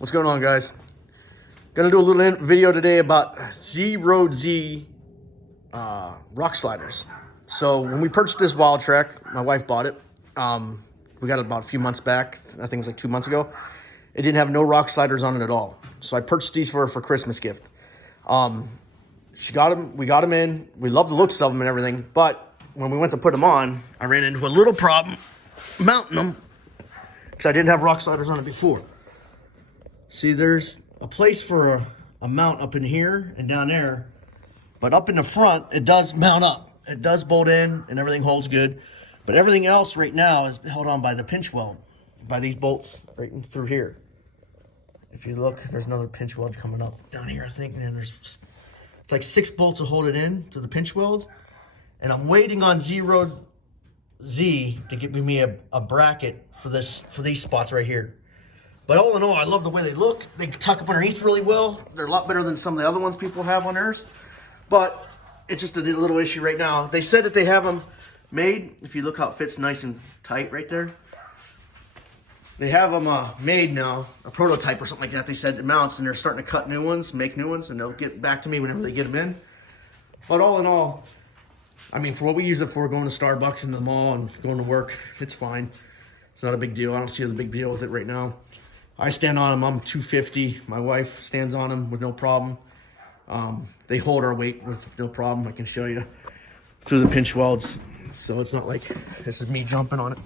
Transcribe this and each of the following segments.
What's going on, guys? Gonna do a little video today about ZROADZ rock sliders. So when we purchased this Wild Track, my wife bought it. We got it about a few months back. I think it was like 2 months ago. It didn't have no rock sliders on it at all. So I purchased these for her for Christmas gift. She got them. We got them in. We love the looks of them and everything. But when we went to put them on, I ran into a little problem mounting them because I didn't have rock sliders on it before. See, there's a place for a mount up in here and down there, but up in the front, it does mount up. It does bolt in and everything holds good, but everything else right now is held on by the pinch weld, by these bolts right in through here. If you look, there's another pinch weld coming up down here, I think, and then it's like 6 bolts to hold it in to the pinch welds, and I'm waiting on ZROADZ to give me a bracket for these spots right here. But all in all, I love the way they look. They tuck up underneath really well. They're a lot better than some of the other ones people have on theirs. But it's just a little issue right now. They said that they have them made. If you look how it fits nice and tight right there. They have them made now, a prototype or something like that. They said it mounts, and they're starting to cut new ones, make new ones, and they'll get back to me whenever they get them in. But all in all, I mean, for what we use it for, going to Starbucks and the mall and going to work, it's fine. It's not a big deal. I don't see the big deal with it right now. I stand on them. I'm 250. My wife stands on them with no problem. They hold our weight with no problem. I can show you through the pinch welds. So it's not like this is me jumping on it.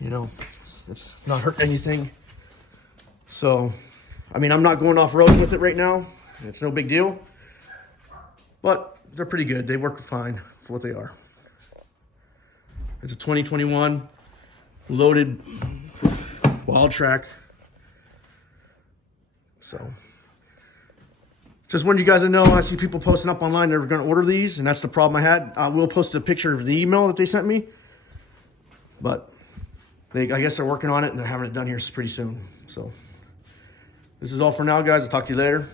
You know, it's not hurting anything. So, I mean, I'm not going off-roading with it right now. It's no big deal. But they're pretty good. They work fine for what they are. It's a 2021 loaded Wild Track. So just wanted you guys to know, I see people posting up online they're going to order these, and that's the problem I had. I will post a picture of the email that they sent me, but I guess they're working on it and they're having it done here pretty soon. So this is all for now, guys. I'll talk to you later.